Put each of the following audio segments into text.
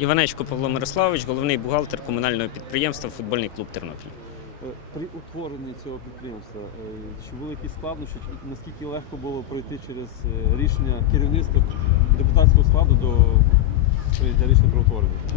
Іванечко Павло Мирославович, головний бухгалтер комунального підприємства Футбольний клуб Тернопіль. Е, При утворенні цього підприємства е, чи були якісь складнощі, наскільки легко було пройти через е, рішення керівництва депутатського складу до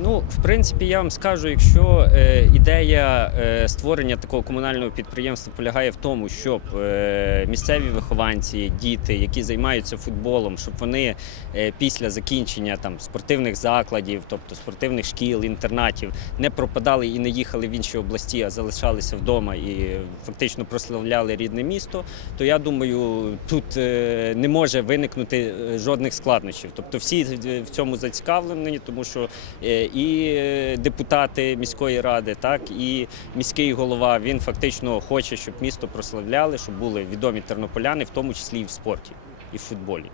Ну, в принципі, я вам скажу, якщо е, ідея е, створення такого комунального підприємства полягає в тому, щоб е, місцеві вихованці, діти, які займаються футболом, щоб вони е, після закінчення там спортивних закладів, тобто спортивних шкіл, інтернатів, не пропадали і не їхали в інші області, а залишалися вдома і фактично прославляли рідне місто, то я думаю, тут е, не може виникнути е, жодних складнощів. Тобто всі в цьому зацікавлені, тому що е, і е, депутати міської ради, так і міський голова він фактично хоче, щоб місто прославляли, щоб були відомі тернополяни, в тому числі і в спорті, і в футболі.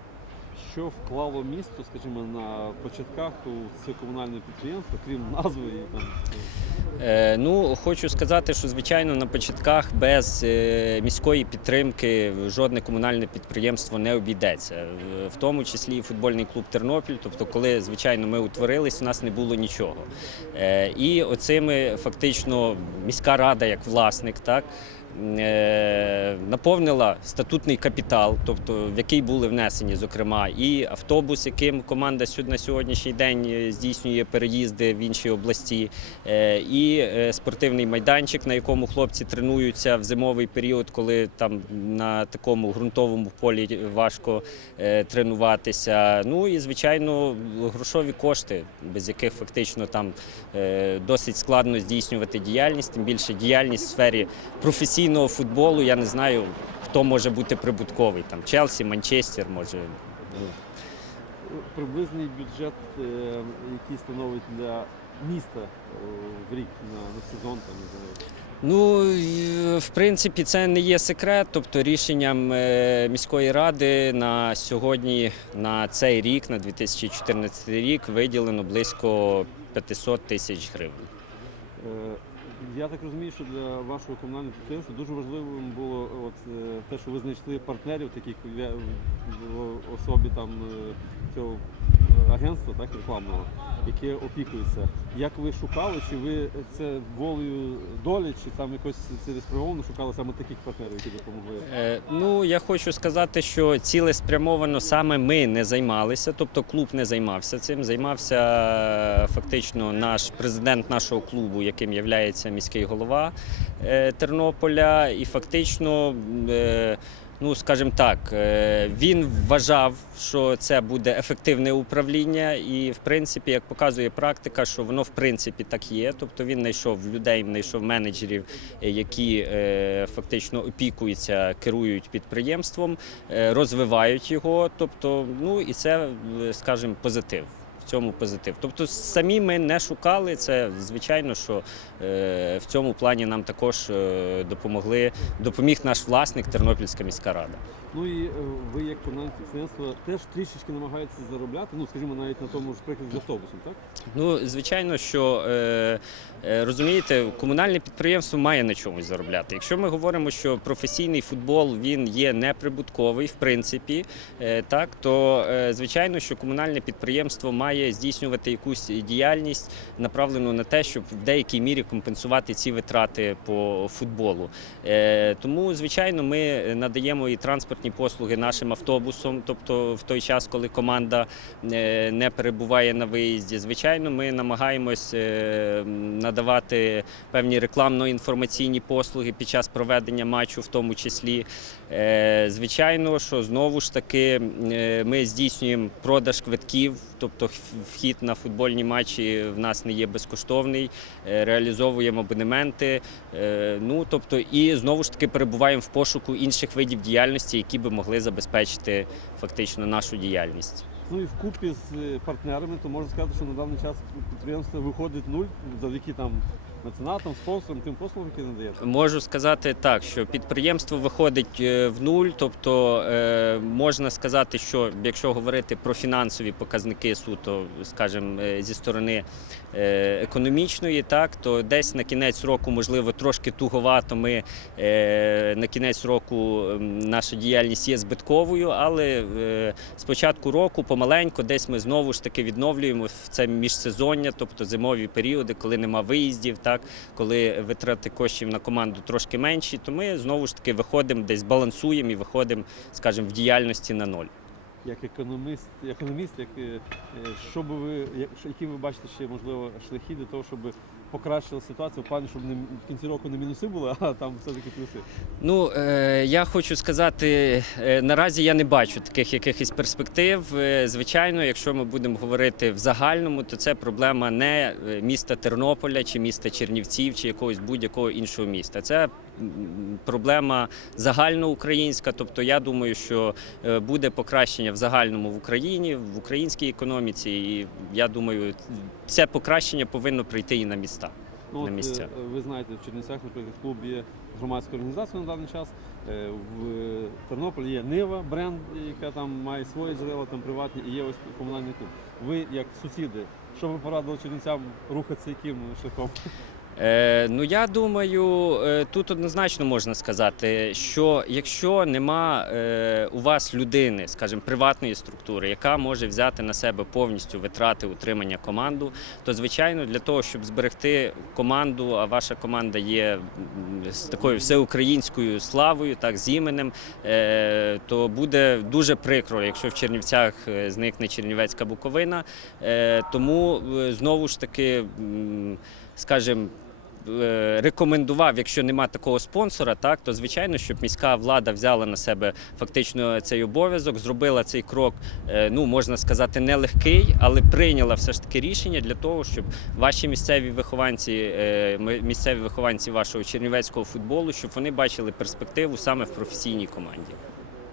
Що вклало місто, скажімо, на початках у це комунальне підприємство, крім назви Е, ну, хочу сказати, що звичайно на початках без е, міської підтримки жодне комунальне підприємство не обійдеться, В- в тому числі і футбольний клуб Тернопіль. Тобто, коли звичайно ми утворились, у нас не було нічого. Е, і оцими фактично міська рада як власник, так. Е, Наповнила статутний капітал, тобто в який були внесені, зокрема, і автобус, яким команда на сьогоднішній день е, здійснює переїзди в інші області, е, і спортивний майданчик, на якому хлопці тренуються в зимовий період, коли там на такому ґрунтовому полі важко тренуватися. Ну і звичайно грошові кошти, без яких фактично там досить складно здійснювати діяльність, тим більше діяльність в сфері професійного футболу. Я не знаю, хто може бути прибутковий. Там Челсі, Манчестер, може. ну, приблизний бюджет, е, який становить для міста е, в рік на, на сезон, там не знаю. Ну, в принципі, це не є секрет. Тобто, рішенням е, міської ради на сьогодні, на цей рік, на 2014 рік, виділено близько 500 тисяч гривень. Я так розумію, що для вашого комунального підприємства дуже важливим було от, е, те, що ви знайшли партнерів, таких в особі там е, цього е, агентства, так, рекламного, яке опікується. Як ви шукали, чи ви це волею долі, чи там якось цілеспрямовано шукали саме таких партнерів, які допомогли? Е, Ну, я хочу сказати, що цілеспрямовано саме ми не займалися, тобто клуб не займався цим. Займався е, фактично наш президент нашого клубу, яким є міський голова е, Тернополя, і фактично. е, Ну, скажімо так, е, він вважав, що це буде ефективне управління, і в принципі, як показує практика, що воно в принципі так є. Тобто він знайшов людей, знайшов менеджерів, е, які е, фактично опікуються, керують підприємством, розвивають його. Тобто, ну і це, скажімо, позитив. Цьому позитив. Тобто самі ми не шукали це. Звичайно, що е, в цьому плані нам також е, допомогли, допоміг наш власник Тернопільська міська рада. Ну і е, ви як підприємство теж трішечки намагаєтеся заробляти, ну скажімо, навіть на тому ж прикладі з автобусом, так? Ну, звичайно, що розумієте, комунальне підприємство має на чомусь заробляти. Якщо ми говоримо, що професійний футбол він є неприбутковий, в принципі, так то звичайно, що комунальне підприємство має здійснювати якусь діяльність, направлену на те, щоб в деякій мірі компенсувати ці витрати по футболу. Е, Тому, звичайно, ми надаємо і транспортні послуги нашим автобусам, тобто в той час, коли команда е, не перебуває на виїзді. Звичайно, ми намагаємось е, надавати певні рекламно-інформаційні послуги під час проведення матчу, в тому числі. Звичайно, що знову ж таки ми здійснюємо продаж квитків, тобто вхід на футбольні матчі в нас не є безкоштовний, е, реалізовуємо абонементи. е, Ну тобто, і знову ж таки перебуваємо в пошуку інших видів діяльності, які би могли забезпечити фактично нашу діяльність. Ну і вкупі з е, партнерами, то можна сказати, що на даний час підприємство виходить нуль завдяки там меценатам, спонсорам, тим послугам, які надаєте. Можу сказати так, що підприємство виходить е, в нуль, тобто е, можна сказати, що якщо говорити про фінансові показники суто, скажімо, е, зі сторони економічної, так то десь на кінець року, можливо, трошки туговато. Ми на кінець року наша діяльність є збитковою, але з початку року по помаленьку, десь ми знову ж таки відновлюємо в це міжсезоння, тобто зимові періоди, коли нема виїздів, так коли витрати коштів на команду трошки менші, то ми знову ж таки виходимо десь балансуємо і виходимо, скажімо, в діяльності на ноль. Як економіст, економіст, як, е, е, що би ви, як, які ви бачите ще можливо шляхи для того, щоб покращила ситуацію в плані, щоб не в кінці року не мінуси були, а там все-таки плюси. Ну е, я хочу сказати, е, наразі я не бачу таких якихось перспектив. Е, Звичайно, якщо ми будемо говорити в загальному, то це проблема не міста Тернополя чи міста Чернівців чи якогось будь-якого іншого міста. Це проблема загальноукраїнська. Тобто, я думаю, що буде покращення в загальному в Україні, в українській економіці, і я думаю, це покращення повинно прийти і на міста. Ну, На от, місця. е, Ви знаєте, в Чернівцях, наприклад, клуб є громадською організацією на даний час. Е, В Тернополі є Нива, бренд, яка там має свої джерела, там приватні, і є ось комунальний клуб. Ви як сусіди, що ви порадили Чернівцям рухатися яким шляхом? Е, ну я думаю, е, тут однозначно можна сказати, що якщо нема е, у вас людини, скажімо, приватної структури, яка може взяти на себе повністю витрати утримання команду, то звичайно для того, щоб зберегти команду, а ваша команда є з такою всеукраїнською славою, так з іменем, то буде дуже прикро, якщо в Чернівцях зникне Чернівецька Буковина. Тому знову ж таки, скажімо, рекомендував, якщо нема такого спонсора, так то звичайно, щоб міська влада взяла на себе фактично цей обов'язок, зробила цей крок, е, ну можна сказати, нелегкий, але прийняла все ж таки рішення для того, щоб ваші місцеві вихованці, е, ми- місцеві вихованці вашого чернівецького футболу, щоб вони бачили перспективу саме в професійній команді.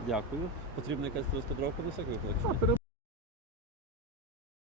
Дякую. Потрібна якась розподробка на всякий випадок?